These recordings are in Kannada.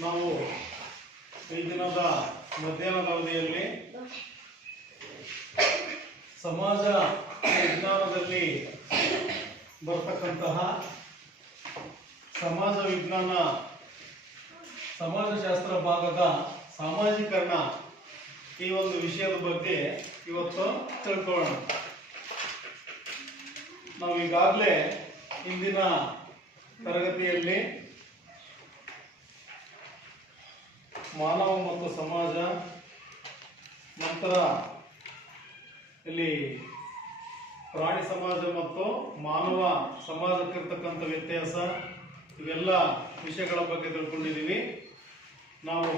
ನಾವು ಈ ದಿನದ ಮಧ್ಯಾಹ್ನದ ಅವಧಿಯಲ್ಲಿ ಸಮಾಜ ವಿಜ್ಞಾನದಲ್ಲಿ ಬರ್ತಕ್ಕಂತಹ ಸಮಾಜ ವಿಜ್ಞಾನ ಸಮಾಜಶಾಸ್ತ್ರ ಭಾಗದ ಸಾಮಾಜೀಕರಣ ಈ ಒಂದು ವಿಷಯದ ಬಗ್ಗೆ ಇವತ್ತು ತಿಳ್ಕೊಳ್ಳೋಣ. ನಾವು ಈಗಾಗಲೇ ಇಂದಿನ ತರಗತಿಯಲ್ಲಿ ಮಾನವ ಮತ್ತು ಸಮಾಜ, ನಂತರ ಇಲ್ಲಿ ಪ್ರಾಣಿ ಸಮಾಜ ಮತ್ತು ಮಾನವ ಸಮಾಜಕ್ಕಿರ್ತಕ್ಕಂಥ ವ್ಯತ್ಯಾಸ, ಇವೆಲ್ಲ ವಿಷಯಗಳ ಬಗ್ಗೆ ತಿಳ್ಕೊಂಡಿದ್ದೀವಿ. ನಾವು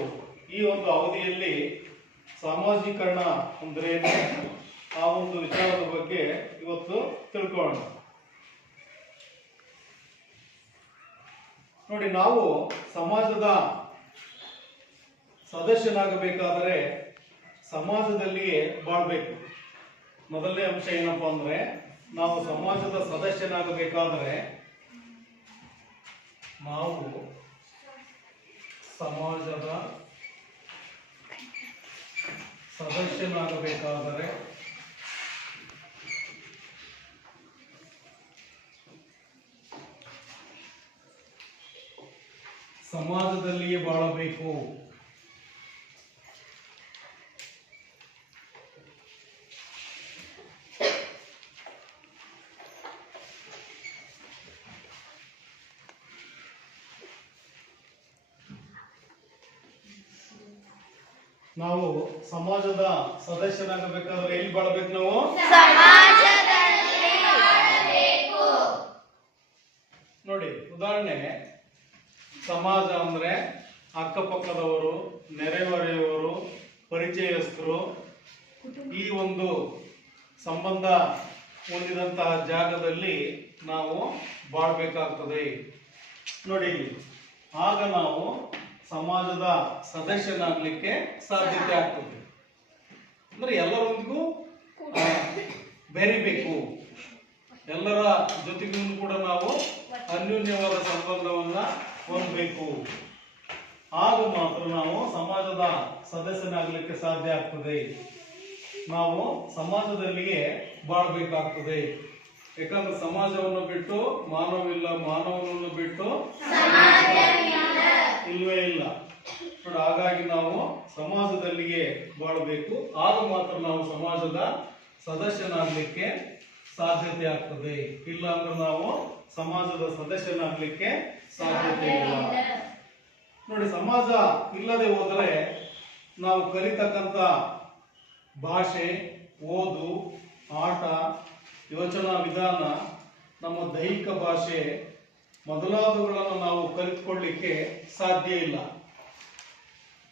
ಈ ಒಂದು ಅವಧಿಯಲ್ಲಿ ಸಾಮಾಜೀಕರಣ ಅಂದರೆ ಆ ಒಂದು ವಿಚಾರದ ಬಗ್ಗೆ ಇವತ್ತು ತಿಳ್ಕೊಳ್ಳೋಣ. ನೋಡಿ, ನಾವು ಸಮಾಜದ ಸದಸ್ಯನಾಗಬೇಕಾದರೆ ಸಮಾಜದಲ್ಲಿಯೇ ಬಾಳ್ಬೇಕು. ಮೊದಲನೇ ಅಂಶ ಏನಪ್ಪಾ ಅಂದ್ರೆ, ನಾವು ಸಮಾಜದ ಸದಸ್ಯನಾಗಬೇಕಾದರೆ ನಾವು ಸಮಾಜದ ಸದಸ್ಯನಾಗಬೇಕಾದರೆ ಸಮಾಜದಲ್ಲಿಯೇ ಬಾಳಬೇಕು. ನಾವು ಸಮಾಜದ ಸದಸ್ಯನಾಗಬೇಕಾದ್ರೆ ಎಲ್ಲಿ ಬಾಳಬೇಕು? ನಾವು ನೋಡಿ, ಉದಾಹರಣೆ, ಸಮಾಜ ಅಂದ್ರೆ ಅಕ್ಕಪಕ್ಕದವರು, ನೆರೆಹೊರೆಯವರು, ಪರಿಚಯಸ್ಥರು, ಈ ಒಂದು ಸಂಬಂಧ ಹೊಂದಿದಂತಹ ಜಾಗದಲ್ಲಿ ನಾವು ಬಾಳ್ಬೇಕಾಗ್ತದೆ. ನೋಡಿ, ಆಗ ನಾವು ಸಮಾಜದ ಸದಸ್ಯನಾಗಲಿಕ್ಕೆ ಸಾಧ್ಯತೆ ಆಗ್ತದೆ. ಅಂದ್ರೆ ಎಲ್ಲರೊಂದಿಗೂ ಬೆರಿಬೇಕು, ಎಲ್ಲರ ಜೊತೆಗೂ ಕೂಡ ನಾವು ಅನ್ಯೋನ್ಯವಾದ ಸಂಬಂಧವನ್ನ ಹೊಂದಬೇಕು. ಆಗ ಮಾತ್ರ ನಾವು ಸಮಾಜದ ಸದಸ್ಯನಾಗಲಿಕ್ಕೆ ಸಾಧ್ಯ ಆಗ್ತದೆ. ನಾವು ಸಮಾಜದಲ್ಲಿಯೇ ಬಾಳ್ಬೇಕಾಗ್ತದೆ. ಯಾಕಂದ್ರೆ ಸಮಾಜವನ್ನು ಬಿಟ್ಟು ಮಾನವಿಲ್ಲ, ಮಾನವನನ್ನು ಬಿಟ್ಟು ಇಲ್ವೇ ಇಲ್ಲ. ನೋಡಿ, ಹಾಗಾಗಿ ನಾವು ಸಮಾಜದಲ್ಲಿಯೇ ಬಾಳಬೇಕು. ಆಗ ಮಾತ್ರ ನಾವು ಸಮಾಜದ ಸದಸ್ಯನಾಗಲಿಕ್ಕೆ ಸಾಧ್ಯತೆ ಆಗ್ತದೆ. ಇಲ್ಲ ಅಂದ್ರೆ ನಾವು ಸಮಾಜದ ಸದಸ್ಯನಾಗಲಿಕ್ಕೆ ಸಾಧ್ಯತೆ ಇಲ್ಲ. ನೋಡಿ, ಸಮಾಜ ಇಲ್ಲದೆ ಹೋದರೆ ನಾವು ಕಲಿತಕ್ಕಂಥ ಭಾಷೆ, ಓದು, ಆಟ, ಯೋಚನಾ ವಿಧಾನ, ನಮ್ಮ ದೈಹಿಕ ಭಾಷೆ ಮೊದಲಾದವುಗಳನ್ನು ನಾವು ಕಲಿತ್ಕೊಳ್ಳಿಕ್ಕೆ ಸಾಧ್ಯ ಇಲ್ಲ.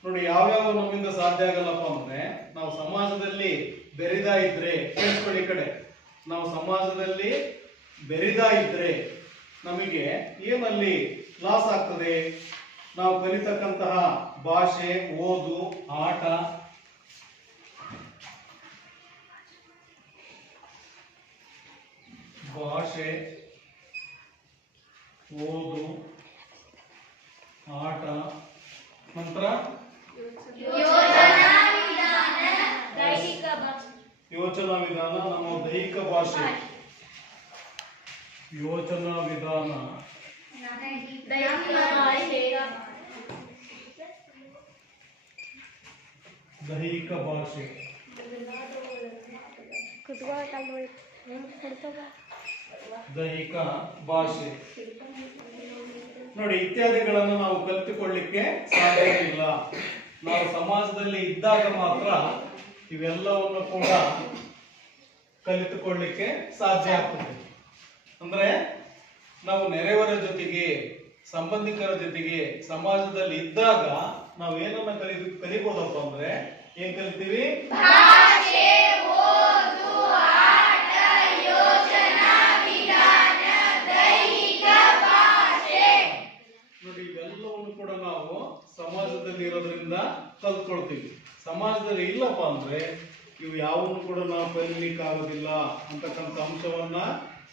ನೋಡಿ, ಯಾವ್ಯಾವ ನಮ್ಮಿಂದ ಸಾಧ್ಯ ಆಗಲ್ಲಪ್ಪ ಅಂದ್ರೆ, ನಾವು ಸಮಾಜದಲ್ಲಿ ಬೆರಿದಾ ಇದ್ರೆ, ಕೇಳಿಸ್ಕೊಳ್ಳಿ ಈ ಕಡೆ, ನಾವು ಸಮಾಜದಲ್ಲಿ ಬೆರಿದಾ ಇದ್ರೆ ನಮಗೆ ಏನಲ್ಲಿ ಲಾಸ್ ಆಗ್ತದೆ? ನಾವು ಕಲಿತಕ್ಕಂತಹ ಭಾಷೆ, ಓದು, ಆಟ, ಭಾಷೆ, ಓದು, ಆಟ, ನಂತರ ಯೋಚನಾ ವಿಧಾನ, ನಮ್ಮ ದೈಹಿಕ ಭಾಷೆ, ಯೋಚನಾ ವಿಧಾನ, ದೈಹಿಕ ಭಾಷೆ, ದೈಹಿಕ ಭಾಷೆ, ನೋಡಿ, ಇತ್ಯಾದಿಗಳನ್ನು ನಾವು ಕಲಿತುಕೊಳ್ಳಿಕ್ಕೆ ಸಾಧ್ಯ ಇಲ್ಲ. ನಾವು ಸಮಾಜದಲ್ಲಿ ಇದ್ದಾಗ ಮಾತ್ರ ಇವೆಲ್ಲವನ್ನು ಕೂಡ ಕಲಿತುಕೊಳ್ಳಿಕ್ಕೆ ಸಾಧ್ಯ ಆಗ್ತದೆ. ಅಂದ್ರೆ ನಾವು ನೆರೆಯವರ ಜೊತೆಗೆ, ಸಂಬಂಧಿಕರ ಜೊತೆಗೆ ಸಮಾಜದಲ್ಲಿ ಇದ್ದಾಗ ನಾವು ಏನನ್ನ ಕಲಿಬೋದಪ್ಪ ಅಂದ್ರೆ, ಏನ್ ಕಲಿತೀವಿ? ನೋಡಿ, ಇವೆಲ್ಲವನ್ನು ಕೂಡ ನಾವು ಸಮಾಜದಲ್ಲಿ ಇರೋದ್ರಿಂದ ಕಲ್ತ್ಕೊಳ್ತೀವಿ. ಸಮಾಜದಲ್ಲಿ ಇಲ್ಲಪ್ಪ ಅಂದ್ರೆ ಇವು ಯಾವನ್ನು ಕೂಡ ನಾವು ಕಲಿಲಿಕ್ಕೆ ಆಗೋದಿಲ್ಲ ಅಂತಕ್ಕಂಥ ಅಂಶವನ್ನ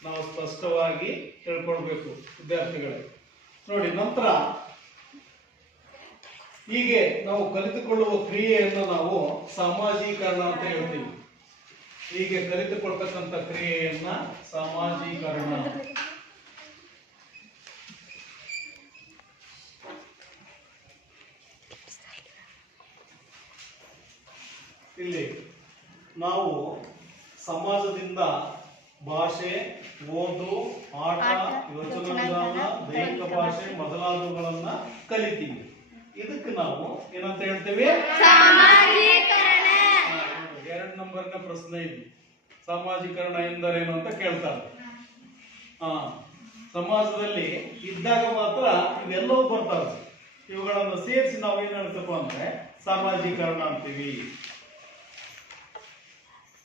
ನಾವು ಸ್ಪಷ್ಟವಾಗಿ ತಿಳ್ಕೊಳ್ಬೇಕು ವಿದ್ಯಾರ್ಥಿಗಳೇ. ನೋಡಿ, ನಂತರ ಹೀಗೆ ನಾವು ಕಲಿತುಕೊಳ್ಳುವ ಕ್ರಿಯೆಯನ್ನು ನಾವು ಸಾಮಾಜೀಕರಣ ಅಂತ ಹೇಳ್ತೀವಿ. ಹೀಗೆ ಕಲಿತುಕೊಳ್ತಕ್ಕಂಥ ಕ್ರಿಯೆಯನ್ನ ಸಾಮಾಜೀಕರಣ. ಇಲ್ಲಿ ನಾವು ಸಮಾಜದಿಂದ ಭಾಷೆ, ಓದು, ಆಟ, ಯೋಚನಾ ವಿಧಾನ, ದೈಹಿಕ ಭಾಷೆ ಮೊದಲಾದವುಗಳನ್ನ ಕಲಿತೀವಿ. ಇದಕ್ಕೆ ನಾವು ಏನಂತ ಹೇಳ್ತೇವೆ? ಎರಡ್ ನಂಬರ್ನ ಪ್ರಶ್ನೆ ಇದೆ. ಸಾಮಾಜೀಕರಣ ಎಂದರೇನು ಅಂತ ಕೇಳ್ತಾರೆ. ಸಮಾಜದಲ್ಲಿ ಇದ್ದಾಗ ಮಾತ್ರ ಇವೆಲ್ಲವೂ ಬರ್ತಾವೆ. ಇವುಗಳನ್ನು ಸೇರಿಸಿ ನಾವು ಏನ್ ಹೇಳ್ತಪ್ಪ ಅಂದ್ರೆ ಸಾಮಾಜೀಕರಣ ಅಂತೀವಿ.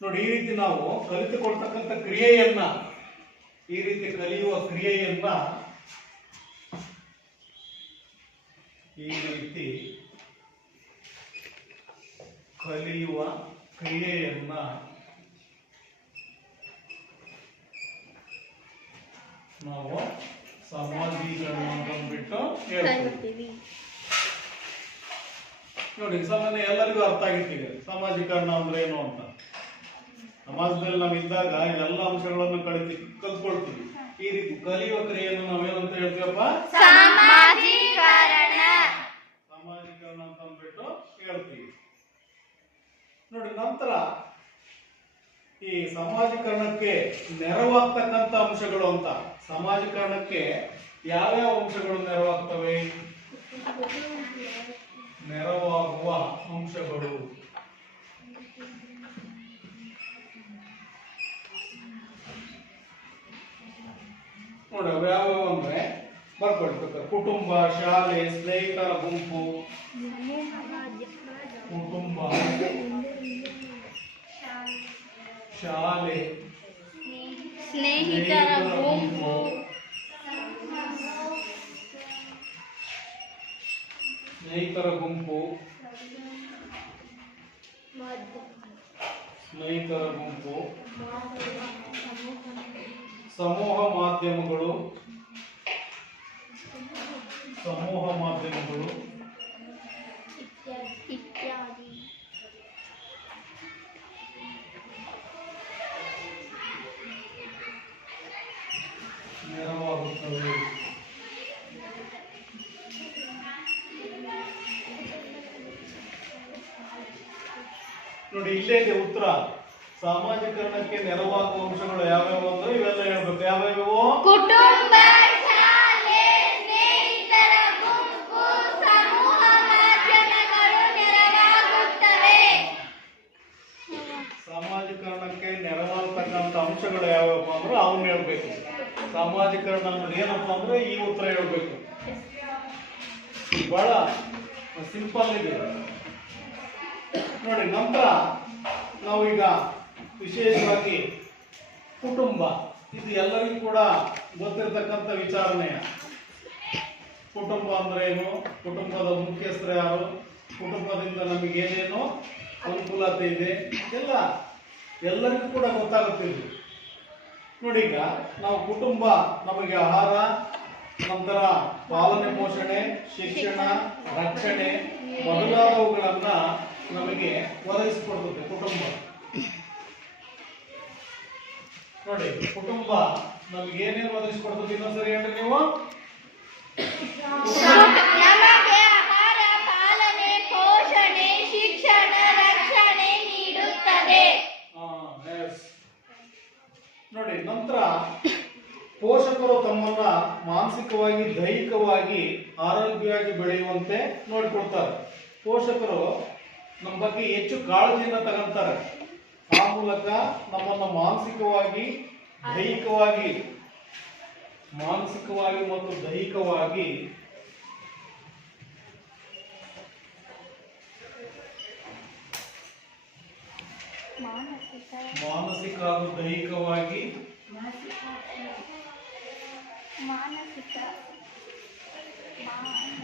ನೋಡಿ, ಈ ರೀತಿ ನಾವು ಕಲಿತುಕೊಳ್ತಕ್ಕಂಥ ಕ್ರಿಯೆಯನ್ನ, ಈ ರೀತಿ ಕಲಿಯುವ ಕ್ರಿಯೆಯನ್ನ, ಈ ರೀತಿ ಕಲಿಯುವ ಕ್ರಿಯೆಯನ್ನ ನಾವು ಸಾಮಾಜೀಕರಣ ಅಂತ ಅಂದ್ಬಿಟ್ಟು ಹೇಳ್ತೀವಿ. ನೋಡಿ, ಸಾಮಾನ್ಯ ಎಲ್ಲರಿಗೂ ಅರ್ಥ ಆಗಿರ್ತೀವಿ ಸಾಮಾಜೀಕರಣ ಅಂದ್ರೆ ಏನು ಅಂತ. ಸಮಾಜದಲ್ಲಿ ನಾವು ಇದ್ದಾಗ ಎಲ್ಲ ಅಂಶಗಳನ್ನು ಕಲ್ತ್ಕೊಳ್ತೀವಿ. ಈ ರೀತಿ ಕಲಿಯುವ ಕ್ರಿಯೆಯನ್ನು ನಾವೇನಂತ ಹೇಳ್ತೀವಪ್ಪ? ಸಾಮಾಜೀಕರಣ ಅಂತ ಅಂದ್ಬಿಟ್ಟು ಹೇಳ್ತೀವಿ. ನೋಡಿ, ನಂತರ ಈ ಸಮಾಜೀಕರಣಕ್ಕೆ ನೆರವಾಗ್ತಕ್ಕಂಥ ಅಂಶಗಳು ಅಂತ. ಸಮಾಜೀಕರಣಕ್ಕೆ ಯಾವ್ಯಾವ ಅಂಶಗಳು ನೆರವಾಗ್ತವೆ? ನೆರವಾಗುವ ಅಂಶಗಳು ನೋಡಿ, ಅವ್ಯಾವ ಅಂದ್ರೆ ಬರ್ಕೊಳ್ಬೇಕು. ಕುಟುಂಬ, ಶಾಲೆ, ಸ್ನೇಹಿತರ ಗುಂಪು. ಕುಟುಂಬ, ಶಾಲೆ, ಸ್ನೇಹಿತರ ಗುಂಪು, ಸ್ನೇಹಿತರ ಗುಂಪು, ಸಮೂಹ ಮಾಧ್ಯಮಗಳು, ಇತ್ಯಾದಿ. ನೆರವಾಗುತ್ತವೆ. ನೋಡಿ, ಇಲ್ಲೇ ಇದೆ ಉತ್ತರ. ಸಾಮಾಜೀಕರಣಕ್ಕೆ ನೆರವಾಗುವ ಅಂಶಗಳು ಯಾವ್ಯಾವ ಅಂದ್ರೆ ಇವೆಲ್ಲ ಹೇಳ್ಬೇಕು. ಯಾವ್ಯಾವ? ಕುಟುಂಬ, ಶಾಲೆ, ಸ್ನೇಹಿತರ ಗುಂಪು, ಸಮೂಹ ಮಾಧ್ಯಮಗಳು ನೆರವಾಗುತ್ತವೆ. ಸಾಮಾಜೀಕರಣಕ್ಕೆ ನೆರವಾಗತಕ್ಕಂಥ ಅಂಶಗಳು ಯಾವ್ಯಾವ ಅಂದ್ರೆ ಅವನ್ನ ಹೇಳ್ಬೇಕು. ಸಾಮಾಜೀಕರಣ ಅಂದ್ರೆ ಏನಪ್ಪ ಅಂದ್ರೆ ಈ ಉತ್ತರ ಹೇಳ್ಬೇಕು. ಬಹಳ ಸಿಂಪಲ್ ಇದೆ. ನೋಡಿ, ನಂತರ ನಾವೀಗ ವಿಶೇಷವಾಗಿ ಕುಟುಂಬ, ಇದು ಎಲ್ಲರಿಗೂ ಕೂಡ ಗೊತ್ತಿರತಕ್ಕಂಥ ವಿಚಾರಣೆಯ. ಕುಟುಂಬ ಅಂದ್ರೆ ಏನು? ಕುಟುಂಬದ ಮುಖ್ಯಸ್ಥರು ಯಾರು? ಕುಟುಂಬದಿಂದ ನಮಗೆ ಏನೇನು ಅನುಕೂಲತೆ ಇದೆ ಎಲ್ಲರಿಗೂ ಕೂಡ ಗೊತ್ತಾಗುತ್ತಿದೆ. ನೋಡಿ, ಈಗ ನಾವು ಕುಟುಂಬ ನಮಗೆ ಆಹಾರ, ನಂತರ ಪಾಲನೆ ಪೋಷಣೆ, ಶಿಕ್ಷಣ, ರಕ್ಷಣೆ ಮೊದಲಾದವುಗಳನ್ನ ನಮಗೆ ಒದಗಿಸಿಕೊಡ್ತದೆ ಕುಟುಂಬ. ನೋಡಿ, ಕುಟುಂಬ ನಮ್ಗೆ ಏನೇನು ಒದಗಿಸಿಕೊಡ್ತದೆ ಇನ್ನೊಂದ್ಸರಿ ಹೇಳ್ರಿ ನೀವು. ನಮಗೆ ಆಹಾರ, ಪಾಲನೆ, ಪೋಷಣೆ, ಶಿಕ್ಷಣ, ರಕ್ಷಣೆ ನೀಡುತ್ತದೆ. ನೋಡಿ, ನಂತರ ಪೋಷಕರು ತಮ್ಮನ್ನ ಮಾನಸಿಕವಾಗಿ, ದೈಹಿಕವಾಗಿ ಆರೋಗ್ಯವಾಗಿ ಬೆಳೆಯುವಂತೆ ನೋಡಿಕೊಡ್ತಾರೆ. ಪೋಷಕರು ನಮ್ಮ ಬಗ್ಗೆ ಹೆಚ್ಚು ಕಾಳಜಿಯನ್ನು ತಗೊಂತಾರೆ. ಆ ಮೂಲಕ ನಮ್ಮನ್ನು ಮಾನಸಿಕವಾಗಿ ಮತ್ತು ದೈಹಿಕವಾಗಿ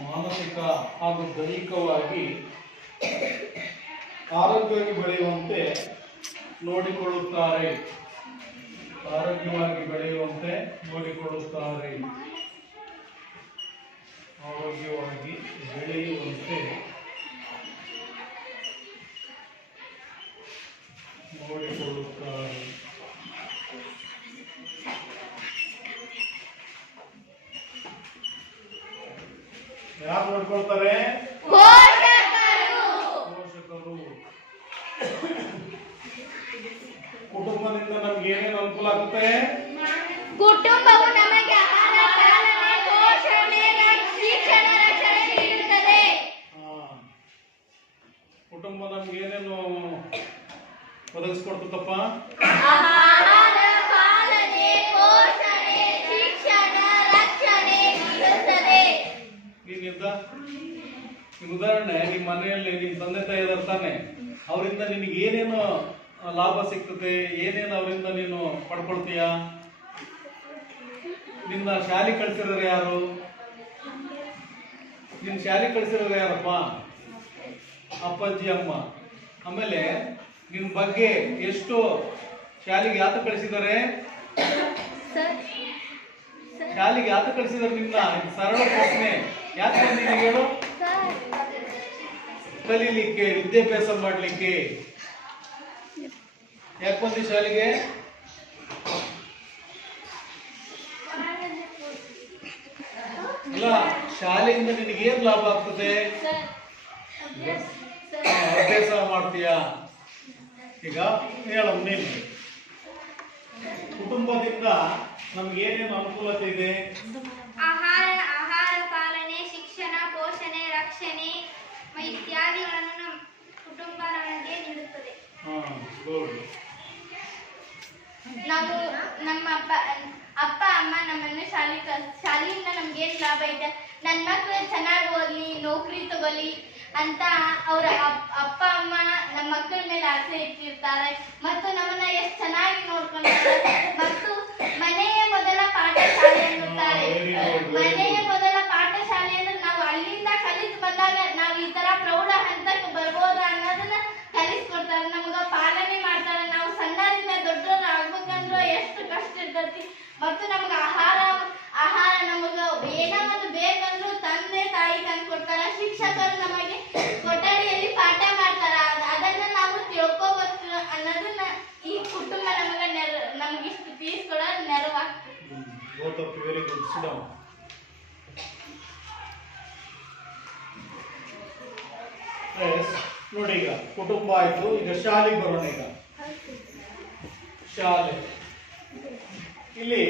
ಮಾನಸಿಕ ಹಾಗೂ ದೈಹಿಕವಾಗಿ ಆರೋಗ್ಯವಾಗಿ ಬೆಳೆಯುವಂತೆ ನೋಡಿಕೊಳ್ಳುತ್ತಾರೆ. ಆರೋಗ್ಯವಾಗಿ ಬೆಳೆಯುವಂತೆ ನೋಡಿಕೊಳ್ಳುತ್ತಾರೆ. ಇದ್ದಾರೆ? ಪೋಷಕರು. ಕುಟುಂಬದಿಂದ ನಮ್ಗೆ ಏನೇನು ಅನುಕೂಲ ಆಗುತ್ತೆ? ಕುಟುಂಬವು ನಮಗೆ ಆಹಾರ, ಪಾಲನೆ, ಪೋಷಣೆ, ಶಿಕ್ಷಣ, ರಕ್ಷಣೆ ನೀಡುತ್ತದೆ. ಕುಟುಂಬ ನಮ್ಗೆ ಏನೇನು ಒದಗಿಸ್ಕೊಡ್ತದಪ್ಪ? ಆಹಾರ, ಪಾಲನೆ, ಪೋಷಣೆ, ಶಿಕ್ಷಣ, ರಕ್ಷಣೆ ನೀಡುತ್ತದೆ. ಈಗ ಉದಾಹರಣೆ, ನಿಮ್ಮ ಮನೆಯಲ್ಲಿ ನಿಮ್ಮ ತಂದೆ ತಾಯಿ ಇದಾರೆ ತಾನೆ, ಅವರಿಂದ ನಿನಗೆ ಏನೇನು ಲಾಭ ಸಿಗ್ತದೆ, ಏನೇನು ಅವರಿಂದ ನೀನು ಪಡ್ಕೊಳ್ತೀಯ? ನಿನ್ನ ಶಾಲೆ ಕಳಿಸಿರೋರು ಯಾರು? ನಿನ್ನ ಶಾಲೆ ಕಳಿಸಿರೋರು ಯಾರಪ್ಪ? ಅಪ್ಪಾಜಿ, ಅಮ್ಮ. ಆಮೇಲೆ ನಿನ್ನ ಬಗ್ಗೆ ಎಷ್ಟು ಶಾಲೆಗೆ ಯಾತ ಕಳಿಸಿದ್ದಾರೆ? ಶಾಲೆಗೆ ಯಾತ ಕಳಿಸಿದಾರೆ ನಿನ್ನ? ಸರಳ ಪ್ರಶ್ನೆ. ಯಾಕೆ ನಿನಗೆ ಹೇಳು? ಕಲೀಲಿಕ್ಕೆ, ವಿದ್ಯಾಭ್ಯಾಸ ಮಾಡ್ಲಿಕ್ಕೆ. ಯಾಕೆ ಬಂದಿ ಶಾಲೆಗೆ? ಅಲ್ಲ, ಶಾಲೆಯಿಂದ ನಿನಗೆ ಏನ್ ಲಾಭ ಆಗ್ತದೆ? ಅಭ್ಯಾಸ ಮಾಡ್ತೀಯ. ಈಗ ಹೇಳಮ್ಮ ನೀನು, ಕುಟುಂಬದಿಂದ ನಮ್ಗೆ ಏನೇನು ಅನುಕೂಲತೆ ಇದೆ? ಆಹಾರ, ಪಾಲನೆ, ಶಿಕ್ಷಣ, ಪೋಷಣೆ, ರಕ್ಷಣೆ ಇತ್ಯಾದಿಗಳನ್ನು ಕುಟುಂಬ ನಮಗೆ ನೀಡುತ್ತದೆ. ನಾವು ನಮ್ಮ ಅಪ್ಪ ಅಮ್ಮ ನಮ್ಮನ್ನು ಶಾಲೆಯಿಂದ ನಮ್ಗೇನು ಲಾಭ ಇದೆ? ನನ್ನ ಮಕ್ಕಳು ಚೆನ್ನಾಗಿ ಓದಲಿ, ನೌಕರಿ ತಗೊಳ್ಳಿ ಅಂತ ಅವರ ಅಪ್ಪ ಅಮ್ಮ ನಮ್ಮ ಮಕ್ಕಳ ಮೇಲೆ ಆಸೆ ಇಟ್ಟಿರ್ತಾರೆ ಮತ್ತು ನಮ್ಮನ್ನ ಎಷ್ಟು ಚೆನ್ನಾಗಿ ನೋಡ್ಕೊಂತಾರೆ. ಮತ್ತು ಮನೆಯೇ ಮೊದಲ ಪಾಠಶಾಲೆ ಅನ್ನುತ್ತಾರೆ. ಮನೆಯೇ ಮೊದಲ ಪಾಠಶಾಲೆ ಅಂದ್ರೆ ನಾವು ಅಲ್ಲಿಂದ ಕಲಿತು ಬಂದಾಗ ನಾವು ಈ ತರ ಪ್ರೌಢ ಹಂತಕ್ಕೆ ಬರ್ಬೋದಾ ಅನ್ನೋದನ್ನ ಕಲಿಸ್ಕೊಡ್ತಾರೆ. ನಮಗ ಪಾಲನೆ ಮಾಡ್ತಾರೆ. ನಾವು ಸಣ್ಣದಿಂದ ದೊಡ್ಡವ್ರು ಆಗ್ಬೇಕಂದ್ರೆ ಎಷ್ಟು ಕಷ್ಟ ಇರ್ತೈತಿ. ಮತ್ತು ನಮ್ಗೆ ಆಹಾರ ನಮಗ ಏನೋ ಒಂದು ಬೇಕಂದ್ರೂ ತಂದೆ ತಾಯಿ ತಂದು ಕೊಡ್ತಾರ. ಶಿಕ್ಷಕರು ನಮಗೆ ಕೊಠಡಿಯಲ್ಲಿ ಪಾಠ ಮಾಡ್ತಾರ. ಅದನ್ನ ನಾವು ತಿಳ್ಕೋಬೇಕು ಅನ್ನೋದನ್ನ ಈ ಕುಟುಂಬ ನಮಗಿಷ್ಟು ತಿಳಿಸ್ಕೊಡೋ ನೆರವಾಗ್ತದೆ. ನೋಡಿ, ಈಗ ಕುಟುಂಬ ಆಯ್ತು. ಈಗ ಶಾಲೆಗೆ ಬರೋಣ. ಈಗ ಶಾಲೆ, ಇಲ್ಲಿ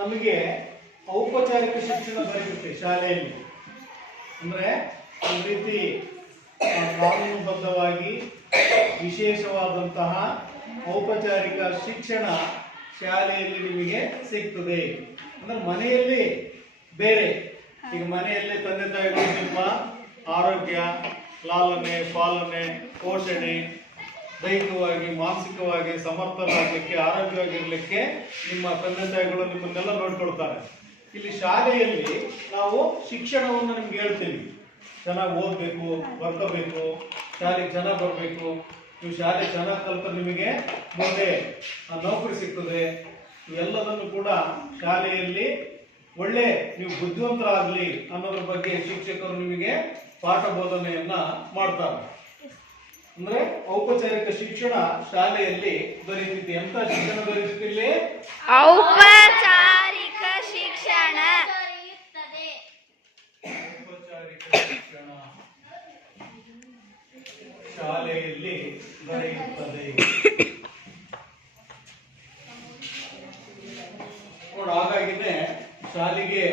ನಮಗೆ ಔಪಚಾರಿಕ ಶಿಕ್ಷಣ ದೊರೆಯುತ್ತೆ ಶಾಲೆಯಲ್ಲಿ. ಅಂದ್ರೆ ಒಂದು ರೀತಿ ಕಾನೂನುಬದ್ಧವಾಗಿ ವಿಶೇಷವಾದಂತಹ ಔಪಚಾರಿಕ ಶಿಕ್ಷಣ ಶಾಲೆಯಲ್ಲಿ ನಿಮಗೆ ಸಿಗ್ತದೆ. ಅಂದ್ರೆ ಮನೆಯಲ್ಲಿ ಬೇರೆ. ಈಗ ಮನೆಯಲ್ಲಿ ತಂದೆ ತಾಯಿಗಳು ನಿಮ್ಮ ಆರೋಗ್ಯ, ಲಾಲನೆ, ಪಾಲನೆ, ಪೋಷಣೆ, ದೈಹಿಕವಾಗಿ ಮಾನಸಿಕವಾಗಿ ಸಮರ್ಥರಾಗಲಿಕ್ಕೆ, ಆರೋಗ್ಯವಾಗಿರ್ಲಿಕ್ಕೆ ನಿಮ್ಮ ತಂದೆ ತಾಯಿಗಳು ನಿಮ್ಮನ್ನೆಲ್ಲ ನೋಡ್ಕೊಳ್ತಾರೆ. ಇಲ್ಲಿ ಶಾಲೆಯಲ್ಲಿ ನಾವು ಶಿಕ್ಷಣವನ್ನು ನಿಮ್ಗೆ ಹೇಳ್ತೀವಿ. ಚೆನ್ನಾಗಿ ಓದಬೇಕು, ಬರ್ಕೋಬೇಕು, ಶಾಲೆಗೆ ಚೆನ್ನಾಗಿ ಬರಬೇಕು. ನೀವು ಶಾಲೆ ಚೆನ್ನಾಗಿ ಕಲಿತ ನಿಮಗೆ ಮುಂದೆ ನೌಕರಿ ಸಿಗ್ತದೆ. ಇವೆಲ್ಲದನ್ನು ಕೂಡ ಶಾಲೆಯಲ್ಲಿ ಒಳ್ಳೆ ನೀವು ಬುದ್ಧಿವಂತರಾಗಲಿ ಅನ್ನೋದ್ರ ಬಗ್ಗೆ ಶಿಕ್ಷಕರು ನಿಮಗೆ ಪಾಠ ಬೋಧನೆಯನ್ನ ಮಾಡ್ತಾರೆ. ಅಂದ್ರೆ ಔಪಚಾರಿಕ ಶಿಕ್ಷಣ ಶಾಲೆಯಲ್ಲಿ ದೊರೆಯುತ್ತಿದೆ. ಎಂತ ಶಿಕ್ಷಣ ದೊರೆಯುತ್ತಿಲ್ಲಿ? ಔಪಚಾರಿಕ ಶಿಕ್ಷಣ. ಔಪಚಾರಿಕ ಶಿಕ್ಷಣ ಶಾಲೆಯಲ್ಲಿ ದೊರೆಯುತ್ತದೆ. ಹಾಗಾಗಿನೇ ಶಾಲೆಗೆ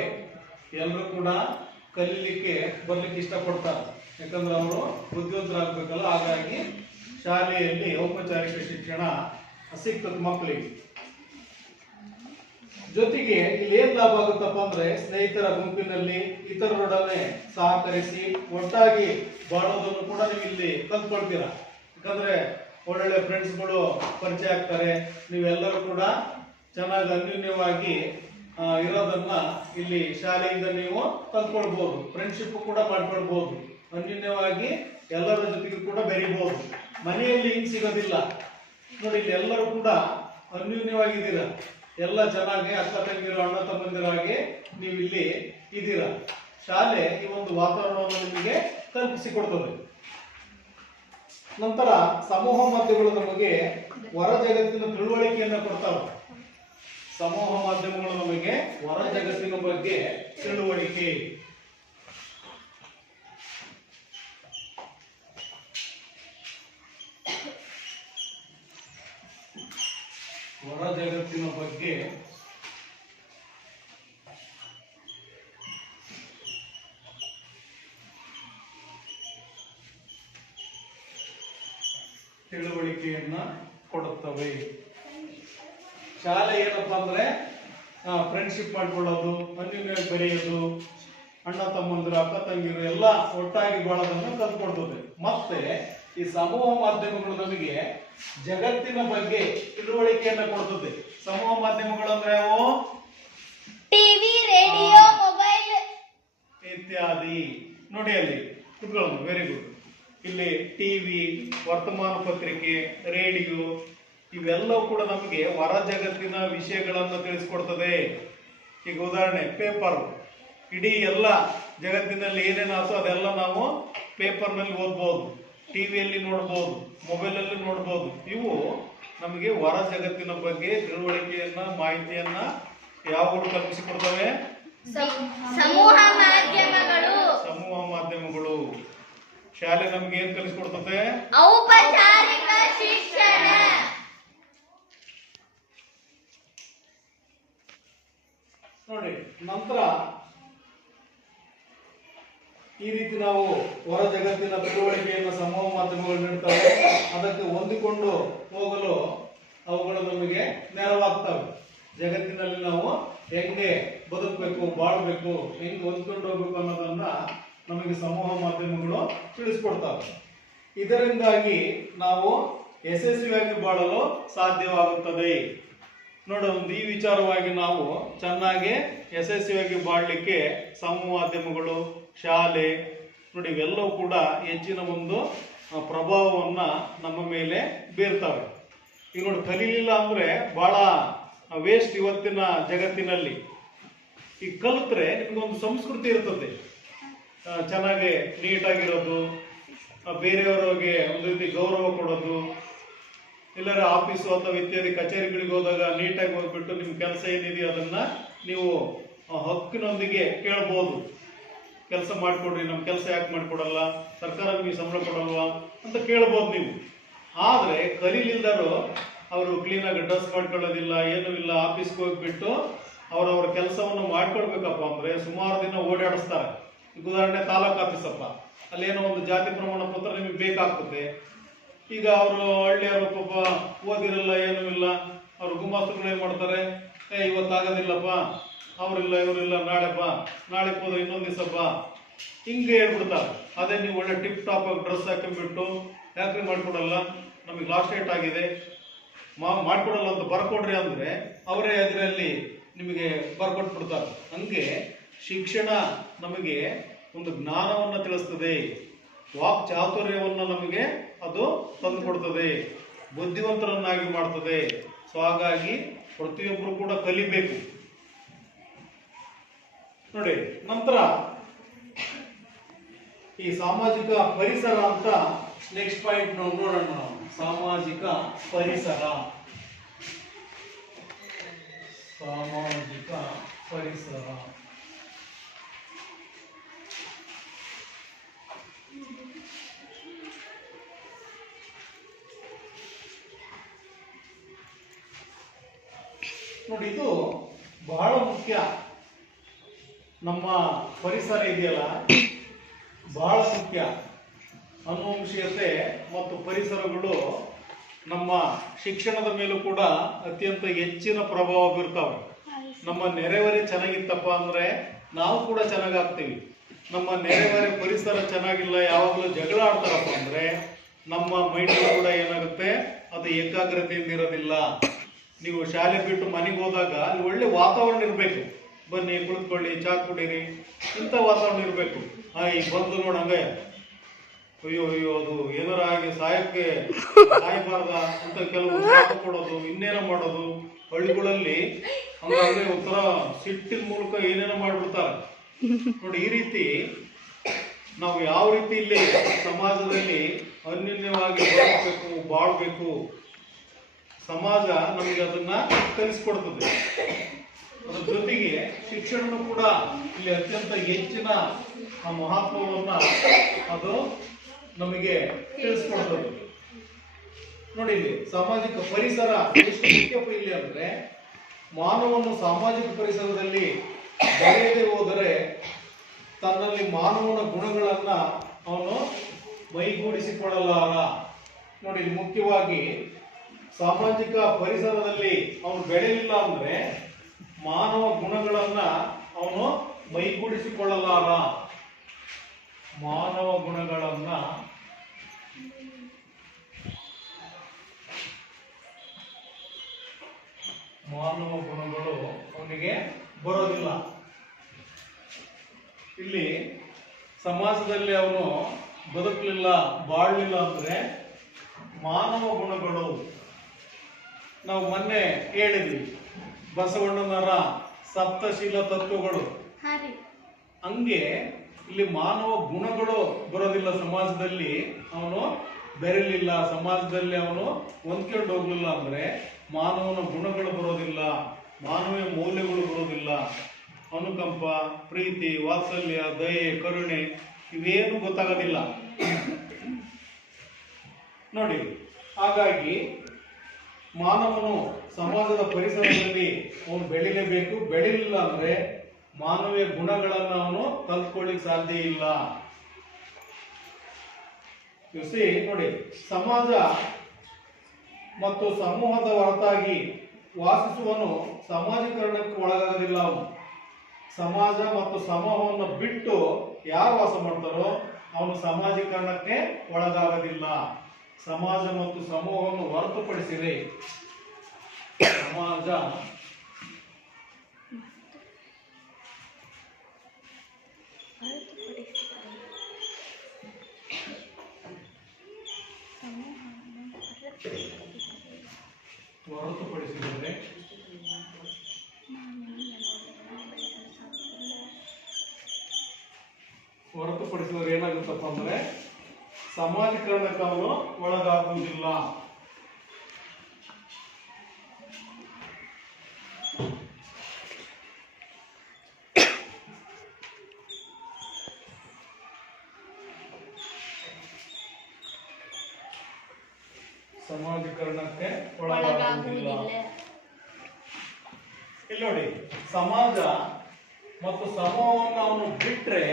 ಎಲ್ಲರೂ ಕೂಡ ಕಲೀಲಿಕ್ಕೆ ಬರ್ಲಿಕ್ಕೆ ಇಷ್ಟಪಡ್ತಾರೆ. ಯಾಕಂದ್ರೆ ಅವರು ಬುದ್ಧಿವಂತರಾಗಬೇಕಲ್ಲ. ಹಾಗಾಗಿ ಶಾಲೆಯಲ್ಲಿ ಔಪಚಾರಿಕ ಶಿಕ್ಷಣ ಸಿಗ್ತದೆ ಮಕ್ಕಳಿಗೆ. ಜೊತೆಗೆ ಇಲ್ಲಿ ಏನ್ ಲಾಭ ಆಗುತ್ತಪ್ಪ ಅಂದ್ರೆ, ಸ್ನೇಹಿತರ ಗುಂಪಿನಲ್ಲಿ ಇತರರೊಡನೆ ಸಹಕರಿಸಿ ಒಟ್ಟಾಗಿ ಬಾಳೋದನ್ನು ಕೂಡ ನೀವು ಇಲ್ಲಿ ಕಲ್ತ್ಕೊಳ್ತೀರಾ. ಯಾಕಂದ್ರೆ ಒಳ್ಳೊಳ್ಳೆ ಫ್ರೆಂಡ್ಸ್ಗಳು ಪರಿಚಯ ಆಗ್ತಾರೆ. ನೀವೆಲ್ಲರೂ ಕೂಡ ಚೆನ್ನಾಗಿ ಅನ್ಯೂನ್ಯವಾಗಿ ಇರೋದನ್ನ ಇಲ್ಲಿ ಶಾಲೆಯಿಂದ ನೀವು ಕಲ್ತ್ಕೊಳ್ಬಹುದು. ಫ್ರೆಂಡ್ಶಿಪ್ ಕೂಡ ಮಾಡ್ಕೊಳ್ಬಹುದು. ಅನ್ಯೂನ್ಯವಾಗಿ ಎಲ್ಲರ ಜೊತೆಗೂ ಕೂಡ ಬೆರಿಬಹುದು. ಮನೆಯಲ್ಲಿ ಹಿಂಗ್ ಸಿಗೋದಿಲ್ಲ ನೋಡಿ. ಇಲ್ಲಿ ಎಲ್ಲರೂ ಕೂಡ ಅನ್ಯೂನ್ಯವಾಗಿದ್ದೀರಾ. ಎಲ್ಲ ಚೆನ್ನಾಗಿ ಅಕ್ಕ ತಂಗಿರೋ, ಅಣ್ಣ ತಮ್ಮಂದಿರಾಗಿ ನೀವು ಇಲ್ಲಿ ಇದ್ದೀರಾ. ಶಾಲೆ ಈ ಒಂದು ವಾತಾವರಣವನ್ನು ನಿಮಗೆ ಕಲ್ಪಿಸಿಕೊಡ್ತದೆ. ನಂತರ ಸಮೂಹ ಮಾಧ್ಯಮಗಳು ನಮಗೆ ಹೊರ ಜಗತ್ತಿನ ತಿಳುವಳಿಕೆಯನ್ನ ಕೊಡ್ತಾವೆ. ಸಮೂಹ ಮಾಧ್ಯಮಗಳು ನಮಗೆ ಹೊರ ಜಗತ್ತಿನ ಬಗ್ಗೆ ತಿಳುವಳಿಕೆ. ಜಗತ್ತಿನ ಬಗ್ಗೆ ತಿಳುವಳಿಕೆಯನ್ನ ಕೊಡುತ್ತವೆ. ಶಾಲೆ ಏನಪ್ಪಾ ಅಂದ್ರೆ ಫ್ರೆಂಡ್ಶಿಪ್ ಮಾಡ್ಕೊಳ್ಳೋದು, ಅನ್ಯೋನ್ಯವಾಗಿ ಬೆರೆಯೋದು, ಅಣ್ಣ ತಮ್ಮಂದಿರು ಅಕ್ಕ ತಂಗಿರು ಎಲ್ಲ ಒಟ್ಟಾಗಿ ಬಾಳೋದನ್ನ ಕಲ್ತ್ಕೊಡ್ತದೆ. ಮತ್ತೆ ಈ ಸಮೂಹ ಮಾಧ್ಯಮಗಳು ನಮಗೆ ಜಗತ್ತಿನ ಬಗ್ಗೆ ತಿಳುವಳಿಕೆಯನ್ನ ಕೊಡ್ತದೆ. ಸಮೂಹ ಮಾಧ್ಯಮಗಳು ಅಂದ್ರೆ ಅವು ಟಿವಿ, ರೇಡಿಯೋ, ಮೊಬೈಲ್ ಇತ್ಯಾದಿ. ನೋಡಿ ಅಲ್ಲಿ ಕುತ್ಕೊಳ್ಳೋದು, ವೆರಿ ಗುಡ್. ಇಲ್ಲಿ ಟಿವಿ, ವರ್ತಮಾನ ಪತ್ರಿಕೆ, ರೇಡಿಯೋ ಇವೆಲ್ಲವೂ ಕೂಡ ನಮಗೆ ಹೊರ ಜಗತ್ತಿನ ವಿಷಯಗಳನ್ನು ತಿಳಿಸ್ಕೊಡ್ತದೆ. ಈಗ ಉದಾಹರಣೆ ಪೇಪರ್, ಇಡೀ ಎಲ್ಲ ಜಗತ್ತಿನಲ್ಲಿ ಏನೇನಾಯ್ತು ಅದೆಲ್ಲ ನಾವು ಪೇಪರ್ನಲ್ಲಿ ಓದ್ಬೋದು, ಟಿವಿಯಲ್ಲಿ ನೋಡ್ಬೋದು, ಮೊಬೈಲಲ್ಲಿ ನೋಡ್ಬೋದು. ಇವು ನಮಗೆ ಹೊರ ಜಗತ್ತಿನ ಬಗ್ಗೆ ತಿಳುವಳಿಕೆಯನ್ನ, ಮಾಹಿತಿಯನ್ನ ಯಾವಾಗಲೂ ಕಲ್ಪಿಸಿಕೊಡ್ತವೆ? ಸಮೂಹ ಮಾಧ್ಯಮಗಳು. ಸಮೂಹ ಮಾಧ್ಯಮಗಳು. ಶಾಲೆ ನಮ್ಗೆ ಏನ್ ಕಲಿಸ್ಕೊಡ್ತದೆ? ಔಪಚಾರಿಕ ಶಿಕ್ಷಣ. ನೋಡಿ, ನಂತರ ಈ ರೀತಿ ನಾವು ಹೊರ ಜಗತ್ತಿನ ತಿಳುವಳಿಕೆಯನ್ನು ಸಮೂಹ ಮಾಧ್ಯಮಗಳು ನೀಡ್ತವೆ. ಅದಕ್ಕೆ ಹೊಂದಿಕೊಂಡು ಹೋಗಲು ಅವುಗಳು ನಮಗೆ ನೆರವಾಗ್ತವೆ. ಜಗತ್ತಿನಲ್ಲಿ ನಾವು ಹೆಂಗೆ ಬದುಕಬೇಕು, ಬಾಳ್ಬೇಕು, ಹೆಂಗೆ ಹೊಂದ್ಕೊಂಡು ಹೋಗ್ಬೇಕು ಅನ್ನೋದನ್ನ ನಮಗೆ ಸಮೂಹ ಮಾಧ್ಯಮಗಳು ತಿಳಿಸ್ಕೊಡ್ತವೆ. ಇದರಿಂದಾಗಿ ನಾವು ಯಶಸ್ವಿಯಾಗಿ ಬಾಳಲು ಸಾಧ್ಯವಾಗುತ್ತದೆ. ನೋಡಿ, ಈ ವಿಚಾರವಾಗಿ ನಾವು ಚೆನ್ನಾಗಿ ಯಶಸ್ವಿಯಾಗಿ ಬಾಳಲಿಕ್ಕೆ ಸಮೂಹ ಮಾಧ್ಯಮಗಳು, ಶಾಲೆ ನೋಡಿ ಇವೆಲ್ಲವೂ ಕೂಡ ಹೆಚ್ಚಿನ ಒಂದು ಪ್ರಭಾವವನ್ನ ನಮ್ಮ ಮೇಲೆ ಬೀರ್ತವೆ. ಈಗ ನೋಡಿ, ಕಲೀಲಿಲ್ಲ ಅಂದ್ರೆ ಬಹಳ ವೇಸ್ಟ್ ಇವತ್ತಿನ ಜಗತ್ತಿನಲ್ಲಿ. ಈಗ ಕಲಿತ್ರೆ ನಿಮ್ಗೊಂದು ಸಂಸ್ಕೃತಿ ಇರ್ತದೆ, ಚೆನ್ನಾಗಿ ನೀಟಾಗಿರೋದು, ಬೇರೆಯವರಿಗೆ ಒಂದು ರೀತಿ ಗೌರವ ಕೊಡೋದು, ಎಲ್ಲರ ಆಫೀಸು ಅಥವಾ ಇತ್ಯಾದಿ ಕಚೇರಿಗಳಿಗೆ ಹೋದಾಗ ನೀಟಾಗಿ ಹೋಗ್ಬಿಟ್ಟು ನಿಮ್ಮ ಕೆಲಸ ಏನಿದೆಯೋ ಅದನ್ನ ನೀವು ಹಕ್ಕಿನೊಂದಿಗೆ ಕೇಳ್ಬೋದು. ಕೆಲಸ ಮಾಡಿಕೊಡ್ರಿ, ನಮ್ಮ ಕೆಲಸ ಯಾಕೆ ಮಾಡಿಕೊಡಲ್ಲ, ಸರ್ಕಾರ ನಿಮಗೆ ಸಂಬಳ ಕೊಡಲ್ವಾ ಅಂತ ಕೇಳ್ಬೋದು ನೀವು. ಆದರೆ ಕಲೀಲಿಲ್ದರು ಅವರು ಕ್ಲೀನಾಗಿ ಡ್ರೆಸ್ ಮಾಡ್ಕೊಳ್ಳೋದಿಲ್ಲ, ಏನೂ ಇಲ್ಲ, ಆಫೀಸ್ಗೆ ಹೋಗ್ಬಿಟ್ಟು ಅವರವ್ರ ಕೆಲಸವನ್ನು ಮಾಡ್ಕೊಡ್ಬೇಕಪ್ಪ ಅಂದ್ರೆ ಸುಮಾರು ದಿನ ಓಡಾಡಿಸ್ತಾರೆ. ಈಗ ಉದಾಹರಣೆ ತಾಲೂಕು ಆಫೀಸಪ್ಪ, ಅಲ್ಲೇನೋ ಒಂದು ಜಾತಿ ಪ್ರಮಾಣ ಪತ್ರ ನಿಮಗೆ ಬೇಕಾಗ್ತದೆ. ಈಗ ಅವರು ಹಳ್ಳಿಯವರು ಪಾಪ ಓದಿರಲ್ಲ, ಏನೂ ಇಲ್ಲ, ಅವ್ರು ಗುಮಾಸ್ತರುಗಳು ಏನು ಮಾಡ್ತಾರೆ, ಇವತ್ತಾಗೋದಿಲ್ಲಪ್ಪ, ಅವರಿಲ್ಲ ಇವರಿಲ್ಲ, ನಾಳೆ ಬಾ, ನಾಳೆ ಹೋದ್ರೆ ಇನ್ನೊಂದು ದಿವಸ ಬಾ, ಹಿಂಗೆ ಹೇಳ್ಬಿಡ್ತಾರೆ. ಅದೇ ನೀವು ಒಳ್ಳೆ ಟಿಪ್ ಟಾಪ್ ಆಗಿ ಡ್ರೆಸ್ ಹಾಕೊಂಡ್ಬಿಟ್ಟು ಯಾಕ್ರಿ ಮಾಡ್ಕೊಡಲ್ಲ, ನಮಗೆ ಲಾಸ್ಟ್ ಡೇಟ್ ಆಗಿದೆ, ಮಾಡ್ಕೊಡಲ್ಲ ಅಂತ ಬರ್ಕೊಡ್ರಿ ಅಂದ್ರೆ ಅವರೇ ಅದರಲ್ಲಿ ನಿಮಗೆ ಬರ್ಕೊಟ್ಬಿಡ್ತಾರೆ. ಹಂಗೆ ಶಿಕ್ಷಣ ನಮಗೆ ಒಂದು ಜ್ಞಾನವನ್ನು ತಿಳಿಸ್ತದೆ, ವಾಕ್ ಚಾತುರ್ಯವನ್ನು ನಮಗೆ ಅದು ತಂದು ಕೊಡ್ತದೆ, ಬುದ್ಧಿವಂತರನ್ನಾಗಿ ಮಾಡ್ತದೆ. ಸೊ ಹಾಗಾಗಿ ಪ್ರತಿಯೊಬ್ಬರು ಕೂಡ ಕಲಿಬೇಕು. ನೋಡಿ, ನಂತರ ಈ ಸಾಮಾಜಿಕ ಪರಿಸರ ಅಂತ ನೆಕ್ಸ್ಟ್ ಪಾಯಿಂಟ್ ನಾವು ನೋಡೋಣ. ನಾವು ಸಾಮಾಜಿಕ ಪರಿಸರ, ಸಾಮಾಜಿಕ ಪರಿಸರ ನೋಡಿ, ಇದು ಬಹಳ ಮುಖ್ಯ. ನಮ್ಮ ಪರಿಸರ ಇದೆಯಲ್ಲ ಬಹಳ ಮುಖ್ಯ. ಅನುವಂಶೀಯತೆ ಮತ್ತು ಪರಿಸರಗಳು ನಮ್ಮ ಶಿಕ್ಷಣದ ಮೇಲೂ ಕೂಡ ಅತ್ಯಂತ ಹೆಚ್ಚಿನ ಪ್ರಭಾವ ಬೀರ್ತಾವೆ. ನಮ್ಮ ನೆರೆಹೊರೆ ಚೆನ್ನಾಗಿತ್ತಪ್ಪ ಅಂದ್ರೆ ನಾವು ಕೂಡ ಚೆನ್ನಾಗಾಗ್ತೀವಿ. ನಮ್ಮ ನೆರೆಹೊರೆ ಪರಿಸರ ಚೆನ್ನಾಗಿಲ್ಲ, ಯಾವಾಗಲೂ ಜಗಳ ಆಡ್ತಾರಪ್ಪ ಅಂದ್ರೆ ನಮ್ಮ ಮೈಂಡ್ ಕೂಡ ಏನಾಗುತ್ತೆ, ಅದು ಏಕಾಗ್ರತೆಯಿಂದ ಇರೋದಿಲ್ಲ. ನೀವು ಶಾಲೆ ಬಿಟ್ಟು ಮನೆಗೆ ಹೋದಾಗ ಅಲ್ಲಿ ಒಳ್ಳೆ ವಾತಾವರಣ ಇರಬೇಕು. ಬನ್ನಿ ಕುಳಿತುಕೊಳ್ಳಿ, ಚಾ ಕುಡೀರಿ, ಇಂಥ ವಾತಾವರಣ ಇರಬೇಕು. ಈಗ ಬಂದು ನೋಡ ಹಂಗ ಅಯ್ಯೋ ಅಯ್ಯೋ ಅದು ಏನಾರ ಆಗಿ ಸಾಯಬಾರ್ದ ಅಂತ ಕೆಲವು ಶಾಪ ಕೊಡೋದು, ಇನ್ನೇನೋ ಮಾಡೋದು. ಹಳ್ಳಿಗಳಲ್ಲಿ ಹಂಗಾದ್ರೆ ಒಂಥರ ಸಿಟ್ಟಿನ ಮೂಲಕ ಏನೇನೋ ಮಾಡ್ಬಿಡ್ತಾರೆ. ನೋಡಿ, ಈ ರೀತಿ ನಾವು ಯಾವ ರೀತಿ ಇಲ್ಲಿ ಸಮಾಜದಲ್ಲಿ ಅನ್ಯೋನ್ಯವಾಗಿ ಬದುಕಬೇಕು, ಬಾಳ್ಬೇಕು, ಸಮಾಜ ನಮಗೆ ಅದನ್ನ ಕಲಿಸ್ಕೊಡ್ತದೆ. ಅದ್ರ ಜೊತೆಗೆ ಶಿಕ್ಷಣನು ಕೂಡ ಇಲ್ಲಿ ಅತ್ಯಂತ ಹೆಚ್ಚಿನ ಮಹತ್ವವನ್ನ ಅದು ನಮಗೆ ತಿಳಿಸ್ಕೊಡ್ತದೆ. ನೋಡಿ, ಇಲ್ಲಿ ಸಾಮಾಜಿಕ ಪರಿಸರ ಎಷ್ಟು ಮುಖ್ಯಪ್ಪ ಇಲ್ಲಿ ಅಂದ್ರೆ ಮಾನವನು ಸಾಮಾಜಿಕ ಪರಿಸರದಲ್ಲಿ ಬೆಳೆಯದೆ ಹೋದರೆ ತನ್ನಲ್ಲಿ ಮಾನವನ ಗುಣಗಳನ್ನ ಅವನು ಮೈಗೂಡಿಸಿಕೊಳ್ಳಲಾರ. ನೋಡಿ, ಮುಖ್ಯವಾಗಿ ಸಾಮಾಜಿಕ ಪರಿಸರದಲ್ಲಿ ಅವನು ಬೆಳೆಯಲಿಲ್ಲ ಅಂದ್ರೆ ಮಾನವ ಗುಣಗಳನ್ನ ಅವನು ಮೈಗೂಡಿಸಿಕೊಳ್ಳಲಾರ. ಮಾನವ ಗುಣಗಳನ್ನ ಮಾನವ ಗುಣಗಳು ಅವನಿಗೆ ಬರೋದಿಲ್ಲ. ಇಲ್ಲಿ ಸಮಾಜದಲ್ಲಿ ಅವನು ಬದುಕಲಿಲ್ಲ, ಬಾಳಲಿಲ್ಲ ಅಂದ್ರೆ ಮಾನವ ಗುಣಗಳು ನಾವು ಮೊನ್ನೆ ಹೇಳಿದ್ವಿ, ಬಸವಣ್ಣನವರ ಸಪ್ತಶೀಲ ತತ್ವಗಳು. ಹಂಗೆ ಇಲ್ಲಿ ಮಾನವ ಗುಣಗಳು ಬರೋದಿಲ್ಲ. ಸಮಾಜದಲ್ಲಿ ಅವನು ಬೆರೆಯಲಿಲ್ಲ, ಸಮಾಜದಲ್ಲಿ ಅವನು ಹೊಂದ್ಕೊಂಡು ಹೋಗ್ಲಿಲ್ಲ ಅಂದ್ರೆ ಮಾನವನ ಗುಣಗಳು ಬರೋದಿಲ್ಲ, ಮಾನವೀಯ ಮೌಲ್ಯಗಳು ಬರೋದಿಲ್ಲ. ಅನುಕಂಪ, ಪ್ರೀತಿ, ವಾತ್ಸಲ್ಯ, ದಯೆ, ಕರುಣೆ ಇವೇನು ಗೊತ್ತಾಗೋದಿಲ್ಲ ನೋಡಿ. ಹಾಗಾಗಿ ಮಾನವನು ಸಮಾಜದ ಪರಿಸರದಲ್ಲಿ ಅವನು ಬೆಳಿಲೇಬೇಕು. ಬೆಳಿಲಿಲ್ಲ ಅಂದ್ರೆ ಮಾನವೀಯ ಗುಣಗಳನ್ನು ಅವನು ಕಲ್ತ್ಕೊಳ್ಳಿಕ್ ಸಾಧ್ಯ ಇಲ್ಲ. ನೋಡಿ, ಸಮಾಜ ಮತ್ತು ಸಮೂಹದ ಹೊರತಾಗಿ ವಾಸಿಸುವನು ಸಮಾಜೀಕರಣಕ್ಕೆ ಒಳಗಾಗೋದಿಲ್ಲ. ಅವನು ಸಮಾಜ ಮತ್ತು ಸಮೂಹವನ್ನು ಬಿಟ್ಟು ಯಾರು ವಾಸ ಮಾಡ್ತಾರೋ ಅವನು ಸಮಾಜೀಕರಣಕ್ಕೆ ಒಳಗಾಗೋದಿಲ್ಲ. ಸಮಾಜ ಮತ್ತು ಸಮೂಹವನ್ನು ಹೊರತುಪಡಿಸಿದರೆ ಸಮಾಜ ಹೊರತುಪಡಿಸಿದರೆ ಏನಾಗುತ್ತಪ್ಪ ಅಂದ್ರೆ ಸಮಾಜೀಕರಣಕ್ಕೆ ಅವನು ಒಳಗಾಗುವುದಿಲ್ಲ. ಸಮಾಜೀಕರಣಕ್ಕೆ ಒಳಗಾಗುವುದಿಲ್ಲ. ಇಲ್ಲಿ ನೋಡಿ, ಸಮಾಜ ಮತ್ತು ಸಮೂಹವನ್ನು ಅವನು ಬಿಟ್ರೆ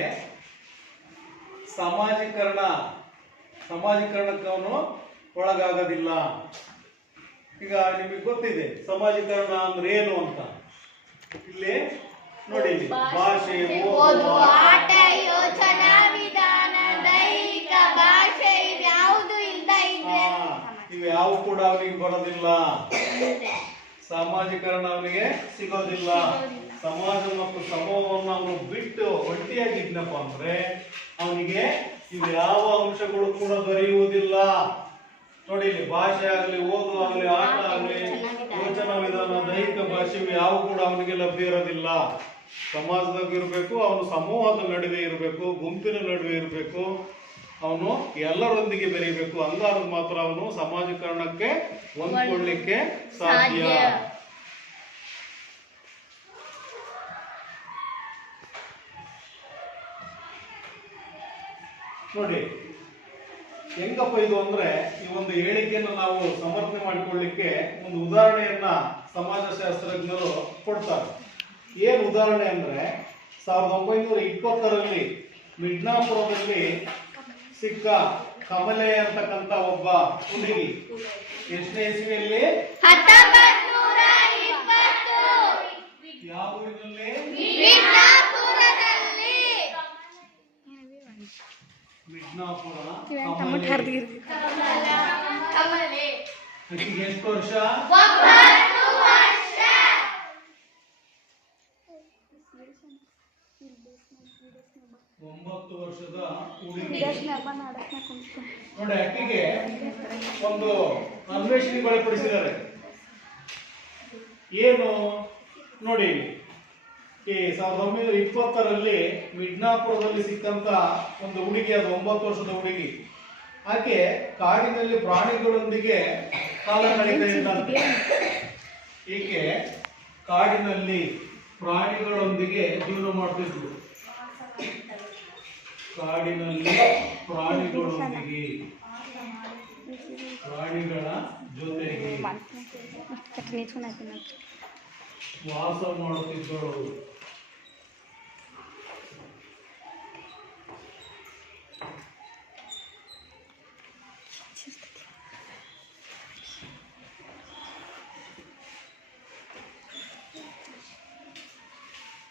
ಸಮಾಜೀಕರಣಕ್ಕೆ ಅವನು ಒಳಗಾಗೋದಿಲ್ಲ. ಈಗ ನಿಮಗೆ ಗೊತ್ತಿದೆ ಸಮಾಜೀಕರಣ ಅಂದ್ರೆ ಏನು ಅಂತ. ಇಲ್ಲಿ ನೋಡಿ, ಭಾಷೆ, ಆಟ, ಯೋಚನಾ ವಿಧಾನ, ದೈಹಿಕ ಭಾಷೆ ಇವ್ಯಾವುದು ಇಲ್ದ ಇದ್ರೆ ಇವ್ಯಾವು ಕೂಡ ಅವನಿಗೆ ಬರೋದಿಲ್ಲ. ಸಾಮಾಜೀಕರಣ ಅವನಿಗೆ ಸಿಗೋದಿಲ್ಲ. ಸಮಾಜ ಮತ್ತು ಸಮೂಹವನ್ನು ಅವನು ಬಿಟ್ಟು ಒಂಟಿಯಾಗಿದ್ನಪ್ಪ ಅಂದ್ರೆ ಅವನಿಗೆ ಇವ್ಯಾವ ಅಂಶಗಳು ಕೂಡ ದೊರೆಯುವುದಿಲ್ಲ. ನೋಡಿ, ಇಲ್ಲಿ ಭಾಷೆ ಆಗಲಿ, ಓದು ಆಗಲಿ, ಆಟ ಆಗಲಿ, ಯೋಚನಾ ವಿಧಾನ, ದೈಹಿಕ ಭಾಷೆ ಯಾವ ಕೂಡ ಅವನಿಗೆ ಲಭ್ಯ ಇರೋದಿಲ್ಲ. ಸಮಾಜದಾಗ ಇರಬೇಕು, ಅವನು ಸಮೂಹದ ನಡುವೆ ಇರಬೇಕು, ಗುಂಪಿನ ನಡುವೆ ಇರಬೇಕು, ಅವನು ಎಲ್ಲರೊಂದಿಗೆ ಬೆರೀಬೇಕು. ಹಂಗಾದ್ರೆ ಮಾತ್ರ ಅವನು ಸಮಾಜೀಕರಣಕ್ಕೆ ಹೊಂದ್ಕೊಳ್ಳಿಕ್ಕೆ ಸಾಧ್ಯ. ನೋಡಿ, ಹೆಂಗಪ್ಪ ಇದು ಅಂದ್ರೆ ಈ ಒಂದು ಹೇಳಿಕೆಯನ್ನು ನಾವು ಸಮರ್ಥನೆ ಮಾಡಿಕೊಳ್ಳಿಕ್ಕೆ ಒಂದು ಉದಾಹರಣೆಯನ್ನ ಸಮಾಜಶಾಸ್ತ್ರಜ್ಞರು ಕೊಡ್ತಾರೆ. ಏನ್ ಉದಾಹರಣೆ ಅಂದ್ರೆ 1920ರಲ್ಲಿ ಮಿಡ್ನಾಪುರದಲ್ಲಿ ಸಿಕ್ಕ ಕಮಲೆ ಅಂತಕ್ಕಂತ ಒಬ್ಬ ಹುಡುಗಿ ಎಷ್ಟನೇ ಇಸ್ವಿಯಲ್ಲಿ, 1920, ಯಾವ ಊರಿನಲ್ಲಿ, ಮಿಡ್ನಾಪುರ. ಆಕೆಗೆ ಎಷ್ಟು ವರ್ಷ? 9 ವರ್ಷದ ಹುಡುಗಿ. ನೋಡಿ, ಆಕೆಗೆ ಒಂದು ಅನ್ವೇಷಣೆ ಒಳಪಡಿಸಿದ್ದಾರೆ. ಏನು ನೋಡಿ, ಈ 1920ರಲ್ಲಿ ಮಿಡ್ನಾಪುರದಲ್ಲಿ ಸಿಕ್ಕಂತ ಒಂದು ಹುಡುಗಿ, ಅದು 9 ವರ್ಷದ ಹುಡುಗಿ. ಆಕೆ ಕಾಡಿನಲ್ಲಿ ಪ್ರಾಣಿಗಳೊಂದಿಗೆ ಕಾಲ ಕಳೀತಾ ಇದ್ದಂತೆ. ಈಕೆ ಕಾಡಿನಲ್ಲಿ ಪ್ರಾಣಿಗಳೊಂದಿಗೆ ಜೀವನ ಮಾಡ್ತಿದ್ರು. ಕಾಡಿನಲ್ಲಿ ಪ್ರಾಣಿಗಳೊಂದಿಗೆ, ಪ್ರಾಣಿಗಳ ಜೊತೆಗೆ ವಾಸ ಮಾಡುತ್ತಿದ್ದಳು.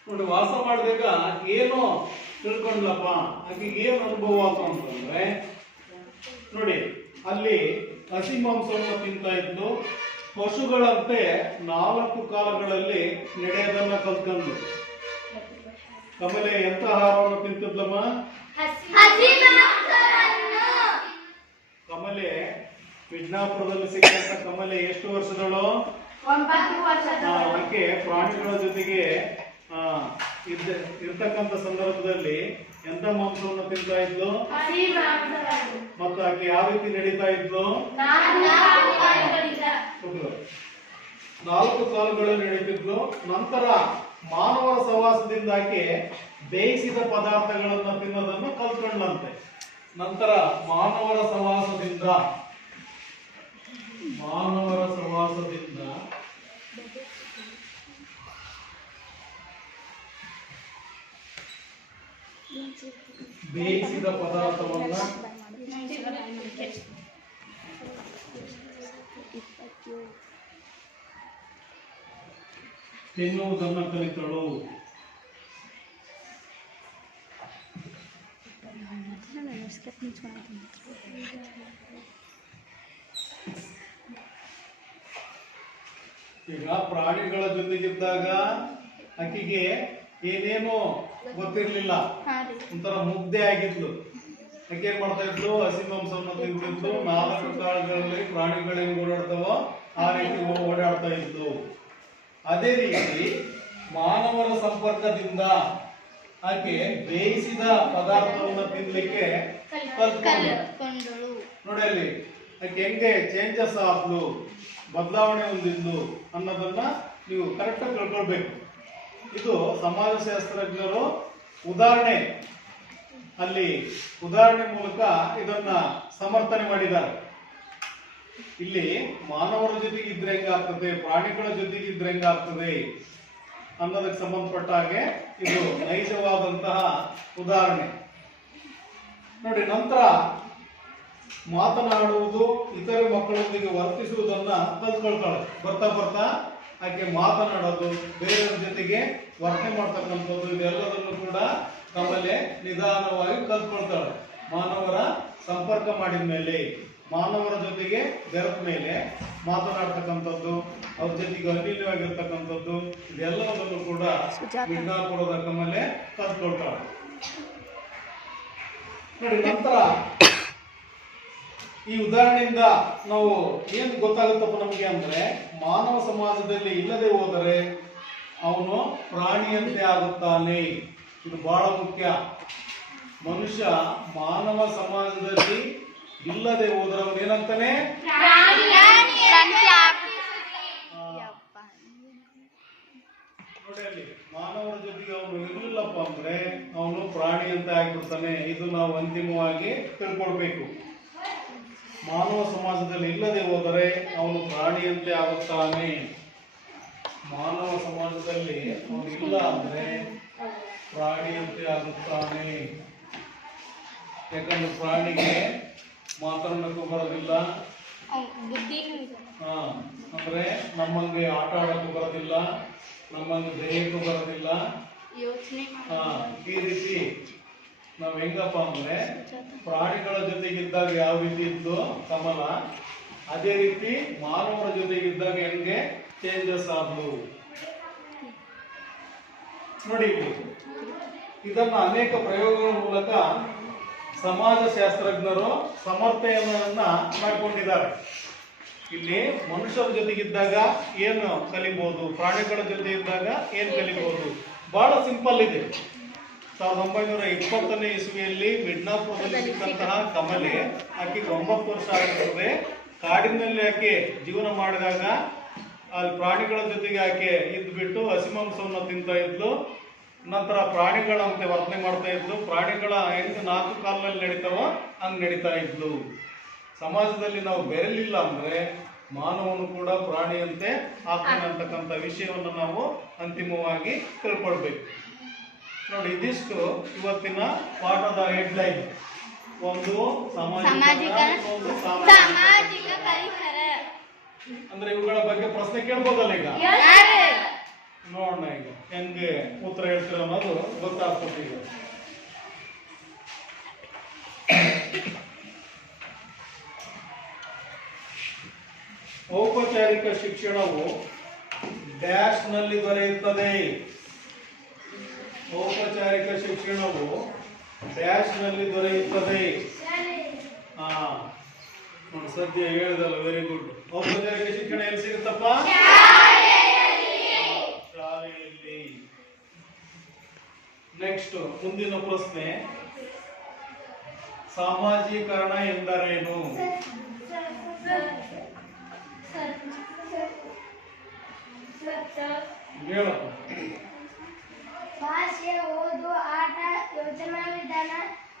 ನೋಡಿ, ವಾಸ ಮಾಡಿದಾಗ ಏನು ತಿಳ್ಕೊಂಡ್ಲಪ್ಪ, ಆಕೆಗೆ ಏನು ಅನುಭವ ಆಯ್ತು ಅಂತಂದ್ರೆ, ನೋಡಿ ಅಲ್ಲಿ ಹಸಿ ಮಾಂಸವನ್ನು ತಿಂತಾ ಇದ್ದು ಪಶುಗಳಂತೆ 4 ಕಾಲಗಳಲ್ಲಿ ನಡೆಯೋದನ್ನ ಕಲ್ತ್ಕೊಂಡು. ಆಮೇಲೆ ಎಂತ ಆಹಾರವನ್ನು ತಿಂತಿದ್ಲಮ್ಮ? ಕಮಲೆ ವಿಜ್ಞಾಪುರದಲ್ಲಿ ಸಿಕ್ಕಂತ ಕಮಲೆ ಎಷ್ಟು ವರ್ಷದಳು? 9 ವರ್ಷದ. ಆಕೆ ಪ್ರಾಣಿಗಳ ಜೊತೆಗೆ ಇರ್ತಕ್ಕಂಥ ಸಂದರ್ಭದಲ್ಲಿ ಎಂತ ಮಾಂಸವನ್ನು ತಿಂತಾ ಇದ್ಲು? ಮತ್ತು ಆಕೆ ಯಾವ ರೀತಿ ನಡೀತಾ ಇದ್ಲು? 4 ಕಾಲುಗಳು ನಡೀತಿದ್ಲು. ನಂತರ ಮಾನವರ ಸಹವಾಸದಿಂದ ಆಕೆ ಬೇಯಿಸಿದ ಪದಾರ್ಥಗಳನ್ನು ತಿನ್ನೋದನ್ನು ಕಲ್ತ್ಕೊಂಡ್ಲಂತೆ. ನಂತರ ಮಾನವರ ಸಹವಾಸದಿಂದ ಬೇಯಿಸಿದ ಪದಾರ್ಥವನ್ನ ತಿನ್ನುವುದನ್ನು ಕಲಿತಳು. ಈಗ ಪ್ರಾಣಿಗಳ ಜೊತೆಗಿದ್ದಾಗ ಆಕೆಗೆ ಏನೇನು ಗೊತ್ತಿರ್ಲಿಲ್ಲ, ಒಂಥರ ಮುಗ್ಧೆ ಆಗಿದ್ಲು. ಆಕೆ ಏನ್ ಮಾಡ್ತಾ ಇದ್ಲು? ಹಸಿ ಮಾಂಸವನ್ನು ತಿಂತಿದ್ಲು. 4 ಕಾಲಗಳಲ್ಲಿ ಪ್ರಾಣಿಗಳು ಹೆಂಗ್ ಓಡಾಡ್ತಾವೋ ಆ ರೀತಿ ಓಡಾಡ್ತಾ ಇದ್ಲು. ಅದೇ ರೀತಿ ಮಾನವರ ಸಂಪರ್ಕದಿಂದ ಆಕೆ ಬೇಯಿಸಿದ ಪದಾರ್ಥವನ್ನು ತಿನ್ಲಿಕ್ಕೆ ಕಲ್ತ್ಕೊಂಡಳು. ನೋಡಿ ಅಲ್ಲಿ ಆಕೆ ಹೆಂಗೆ ಚೇಂಜಸ್ ಆದ್ಲು, ಬದಲಾವಣೆ ಹೊಂದಿದ್ಲು ಅನ್ನೋದನ್ನ ನೀವು ಕರೆಕ್ಟ್ ಆಗಿ ತಿಳ್ಕೊಳ್ಬೇಕು. ಇದು ಸಮಾಜಶಾಸ್ತ್ರಜ್ಞರು ಉದಾಹರಣೆ ಮೂಲಕ ಇದನ್ನ ಸಮರ್ಥನೆ ಮಾಡಿದ್ದಾರೆ. ಇಲ್ಲಿ ಮಾನವರ ಜೊತೆಗೆ ಇದ್ರೆ ಹೆಂಗಾಗ್ತದೆ, ಪ್ರಾಣಿಗಳ ಜೊತೆಗೆ ಇದ್ರೆ ಹೆಂಗಾಗ್ತದೆ ಅನ್ನೋದಕ್ಕೆ ಸಂಬಂಧಪಟ್ಟ ಹಾಗೆ ಇದು ನೈಜವಾದಂತಹ ಉದಾಹರಣೆ. ನೋಡಿ, ನಂತರ ಮಾತನಾಡುವುದು, ಇತರೆ ಮಕ್ಕಳೊಂದಿಗೆ ವರ್ತಿಸುವುದನ್ನ ಕಲ್ತ್ಕೊಳ್ತಾಳೆ. ಬರ್ತಾ ಆಕೆ ಮಾತನಾಡೋದು, ಬೇರೆಯವ್ರ ಜೊತೆಗೆ ವರ್ತನೆ ಮಾಡ್ತಕ್ಕಂಥದ್ದು, ಇದೆಲ್ಲದನ್ನು ಕೂಡ ಕಮಲೆ ನಿಧಾನವಾಗಿ ಕಲ್ತ್ಕೊಳ್ತಾಳೆ. ಮಾನವರ ಸಂಪರ್ಕ ಮಾಡಿದ ಮೇಲೆ, ಮಾನವರ ಜೊತೆಗೆ ಬೆರೆತ ಮೇಲೆ ಮಾತನಾಡ್ತಕ್ಕಂಥದ್ದು, ಅವ್ರ ಜೊತೆಗೆ ಅನ್ಯೋನ್ಯವಾಗಿರ್ತಕ್ಕಂಥದ್ದು, ಇದೆಲ್ಲದನ್ನು ಕೂಡ ವಿಜ್ಞಾಪುರದ ಕಮಲೆ ಕಲ್ತ್ಕೊಳ್ತಾಳೆ. ನೋಡಿ, ನಂತರ ಈ ಉದಾಹರಣೆಯಿಂದ ನಾವು ಏನ್ ಗೊತ್ತಾಗುತ್ತಪ್ಪ ನಮಗೆ ಅಂದ್ರೆ, ಮಾನವ ಸಮಾಜದಲ್ಲಿ ಇಲ್ಲದೆ ಹೋದರೆ ಅವನು ಪ್ರಾಣಿಯಂತೆ ಆಗುತ್ತಾನೆ. ಇದು ಬಹಳ ಮುಖ್ಯ. ಮನುಷ್ಯ ಮಾನವ ಸಮಾಜದಲ್ಲಿ ಇಲ್ಲದೆ ಹೋದರೆ ಅವನು ಏನಂತಾನೆ? ನೋಡಿ, ಅಲ್ಲಿ ಮಾನವರ ಜೊತೆಗೆ ಅವನು ಇರಲಿಲ್ಲಪ್ಪ ಅಂದ್ರೆ ಅವನು ಪ್ರಾಣಿ ಅಂತ ಆಗಿಬಿಡ್ತಾನೆ. ಇದು ನಾವು ಅಂತಿಮವಾಗಿ ತಿಳ್ಕೊಳ್ಬೇಕು. ಮಾನವ ಸಮಾಜದಲ್ಲಿ ಇಲ್ಲದೆ ಹೋದರೆ ಅವನು ಪ್ರಾಣಿಯಂತೆ ಆಗುತ್ತಾನೆ. ಮಾನವ ಸಮಾಜದಲ್ಲಿ ಅವನು ಇಲ್ಲ ಅಂದ್ರೆ ಪ್ರಾಣಿಯಂತೆ ಆಗುತ್ತಾನೆ. ಯಾಕಂದ್ರೆ ಪ್ರಾಣಿಗೆ ಮಾತನಾಡಕ್ಕೂ ಬರೋದಿಲ್ಲ, ಅಂದ್ರೆ ನಮ್ಮಂಗೆ ಆಟ ಆಡಕ್ಕೂ ಬರೋದಿಲ್ಲ, ನಮ್ಮಂಗೆ ದೇಹಕ್ಕೂ ಬರೋದಿಲ್ಲ. ಈ ರೀತಿ ನಾವ್ ಹೆಂಗಪ್ಪ ಅಂದ್ರೆ ಪ್ರಾಣಿಗಳ ಜೊತೆಗಿದ್ದಾಗ ಯಾವ ರೀತಿ ಇದ್ದು ಕಮಲ, ಅದೇ ರೀತಿ ಮಾನವರ ಜೊತೆಗಿದ್ದಾಗ ಹೆಂಗೆ ಚೇಂಜಸ್ ಆದ್ವು. ನೋಡಿ, ಇದನ್ನ ಅನೇಕ ಪ್ರಯೋಗಗಳ ಮೂಲಕ ಸಮಾಜಶಾಸ್ತ್ರಜ್ಞರು ಸಮರ್ಥನೆಯನ್ನ ಮಾಡಿಕೊಂಡಿದ್ದಾರೆ. ಇಲ್ಲಿ ಮನುಷ್ಯರ ಜೊತೆಗಿದ್ದಾಗ ಏನು ಕಲಿಬಹುದು, ಪ್ರಾಣಿಗಳ ಜೊತೆ ಇದ್ದಾಗ ಏನು ಕಲಿಬಹುದು, ಬಹಳ ಸಿಂಪಲ್ ಇದೆ. 1920ನೇ ಇಸ್ವಿಯಲ್ಲಿ ಮಿಡ್ನಾಪುರದಲ್ಲಿ ಸಿಕ್ಕಂತಹ ಕಮಲೆ, ಆಕೆಗೆ 9 ವರ್ಷ ಆಗಿರ್ತದೆ. ಕಾಡಿನಲ್ಲಿ ಆಕೆ ಜೀವನ ಮಾಡಿದಾಗ ಅಲ್ಲಿ ಪ್ರಾಣಿಗಳ ಜೊತೆಗೆ ಆಕೆ ಇದ್ಬಿಟ್ಟು ಹಸಿ ಮಾಂಸವನ್ನು ತಿಂತಾ ಇದ್ಲು. ನಂತರ ಪ್ರಾಣಿಗಳಂತೆ ವರ್ತನೆ ಮಾಡ್ತಾ ಇದ್ಲು. ಪ್ರಾಣಿಗಳ ಹೆಂಗ್ 4 ಕಾಲದಲ್ಲಿ ನಡೀತಾವೋ ಹಂಗ್ ನಡೀತಾ ಇದ್ಲು. ಸಮಾಜದಲ್ಲಿ ನಾವು ಬೆರಲಿಲ್ಲ ಅಂದ್ರೆ ಮಾನವನು ಕೂಡ ಪ್ರಾಣಿಯಂತೆ ಆಗ್ತಾನೆ ಅಂತಕ್ಕಂಥ ವಿಷಯವನ್ನು ನಾವು ಅಂತಿಮವಾಗಿ ತಿಳ್ಕೊಳ್ಬೇಕು. ನೋಡಿ, ಇದಿಷ್ಟು ಇವತ್ತಿನ ಪಾಠದ ಹೆಡ್ಲೈನ್. ಒಂದು ಸಾಮಾಜಿಕ, ಒಂದು ಸಾಮಾಜಿಕ ಪರಿಸರ. ಅಂದ್ರೆ ಇವುಗಳ ಬಗ್ಗೆ ಪ್ರಶ್ನೆ ಕೇಳ್ಬೋದಲ್ಲ ಈಗ? ನೋಡೋಣ ಈಗ ಹೆಂಗೆ ಉತ್ತರ ಹೇಳ್ತೀರ ಅನ್ನೋದು ಗೊತ್ತಾಗ್ತದೆ ಈಗ. ಔಪಚಾರಿಕ ಶಿಕ್ಷಣವು ಡ್ಯಾಶ್ ನಲ್ಲಿ ದೊರೆಯುತ್ತದೆ. ಔಪಚಾರಿಕ ಶಿಕ್ಷಣವು ಡ್ಯಾಶ್ ನಲ್ಲಿ ದೊರೆಯುತ್ತದೆ. ಹಾ ನೋಡಿ, ಸದ್ಯ ಹೇಳಿದಲ್ಲ, ವೆರಿ ಗುಡ್. ಔಪಚಾರಿಕ ಶಿಕ್ಷಣ ಎಲ್ಲಿ ಸಿಗುತ್ತಪ್ಪ? ಶಾಲೆಯಲ್ಲಿ. ನೆಕ್ಸ್ಟ್ ಮುಂದಿನ ಪ್ರಶ್ನೆ, ಸಾಮಾಜೀಕರಣ ಎಂದರೇನು? ಹೇಳಪ್ಪ. ಭಾಷೆ, ಓದು, ಆಟ, ಯೋಚನಾ ವಿಧಾನ,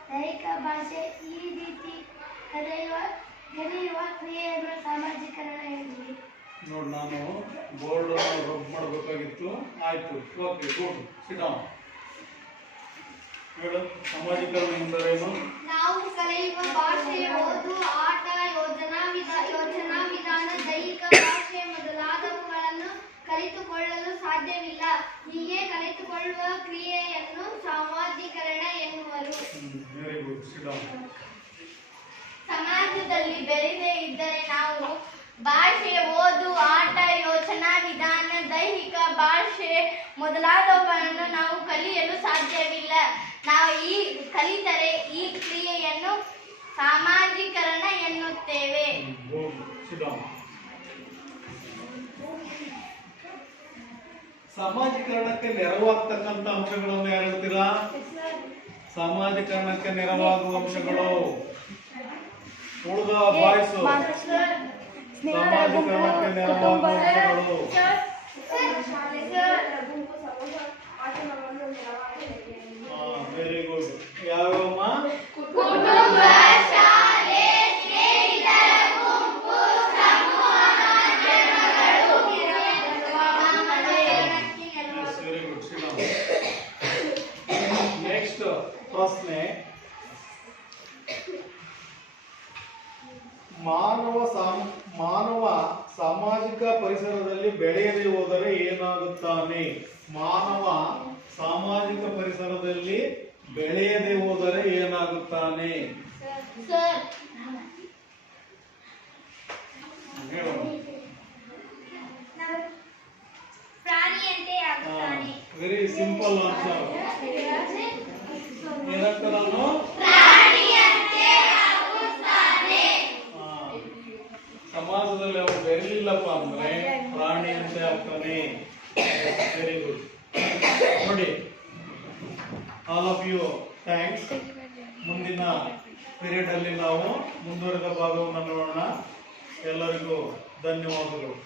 ದೈಹಿಕ ಭಾಷೆ, ಈ ರೀತಿ ಕಲಿಯುವ ಕ್ರಿಯೆಯನ್ನು ಸಾಮಾಜೀಕರಣ ಎನ್ನುವುದು. ನೋಡಿ, ನಾನು ಬೋರ್ಡ್ ರಬ್ ಮಾಡಬೇಕಾಗಿತ್ತು. ಆಯ್ತು, ಓಕೆ, ಗುಡ್. Sit down. ಹೇಳು, ಸಾಮಾಜೀಕರಣ ಎಂದರೇನು? ನಾವು ಕಲಿಯುವ ಭಾಷೆ, ಓದು, ಆಟ, ಯೋಚನಾ ವಿಧಾನ, ದೈಹಿಕ ಭಾಷೆ ಮೊದಲಾದವುಗಳನ್ನು ಕಲಿತುಕೊಳ್ಳಲು ಸಾಧ್ಯವಿಲ್ಲ. ಹೀಗೆ ಕಲಿತುಕೊಳ್ಳುವ ಕ್ರಿಯೆಯನ್ನು ಸಾಮಾಜೀಕರಣ ಎನ್ನುವರು. Very good. Sit down. ಸಮಾಜದಲ್ಲಿ ಬೆಳೆದೇ ಇದ್ದರೆ ನಾವು ಭಾಷೆ, ಓದು, ಆಟ, ಯೋಚನಾ ವಿಧಾನ, ದೈಹಿಕ ಭಾಷೆ ಮೊದಲಾದವುಗಳನ್ನು ನಾವು ಕಲಿಯಲು ಸಾಧ್ಯವಿಲ್ಲ. ನಾವು ಈ ಕಲಿತರೆ ಈ ಕ್ರಿಯೆಯನ್ನು ಸಾಮಾಜೀಕರಣ ಎನ್ನುತ್ತೇವೆ. ಸಾಮಾಜೀಕರಣಕ್ಕೆ ನೆರವಾಗ್ತಕ್ಕಂಥ ಅಂಶಗಳನ್ನು ಯಾರು ಹೇಳ್ತೀರಾ? ಸಾಮಾಜೀಕರಣಕ್ಕೆ ನೆರವಾಗುವ ಅಂಶಗಳು ಉಳಿದ ಬಾಯ್ಸು. ಸಮಾಜೀಕರಣಕ್ಕೆ ನೆರವಾಗುವ ಅಂಶಗಳು ವೆರಿ ಗುಡ್. ಯಾವಮ್ಮ? ಕುಟುಂಬ, ಶಾಲೆ, ಸ್ನೇಹಿತರ ಗುಂಪು, ಸಮೂಹ ಮಾಧ್ಯಮಗಳು. Very good. ನೆಕ್ಸ್ಟ್ ಪ್ರಶ್ನೆ, ಮಾನವ ಸಾಮಾಜಿಕ ಪರಿಸರದಲ್ಲಿ ಬೆಳೆಯದೆ ಹೋದರೆ ಏನಾಗುತ್ತಾನೆ? ಮಾನವ ಸಾಮಾಜಿಕ ಪರಿಸರದಲ್ಲಿ ಬೆಳೆಯದೆ ಹೋದರೆ ಏನಾಗುತ್ತಾನೆ? ಪ್ರಾಣಿಯಂತೆ ಆಗುತ್ತಾನೆ. Very simple answer. ಏನಂತಾನು? ಪ್ರಾಣಿಯಂತೆ ಆಗುತ್ತಾನೆ. ಸಮಾಜದಲ್ಲಿ ಅವನು ಬೆರಲಿಲ್ಲಪ್ಪ ಅಂದ್ರೆ ಪ್ರಾಣಿ ಅಂತ ಆಗ್ತಾನೆ. Very good. ನೋಡಿ, ಆಲ್ ಆಫ್ ಯು ಥ್ಯಾಂಕ್ಸ್. ಮುಂದಿನ ಪೀರಿಯಡ್ ಅಲ್ಲಿ ನಾವು ಮುಂದುವರೆದ ಭಾಗವನ್ನು ನೋಡೋಣ. ಎಲ್ಲರಿಗೂ ಧನ್ಯವಾದಗಳು.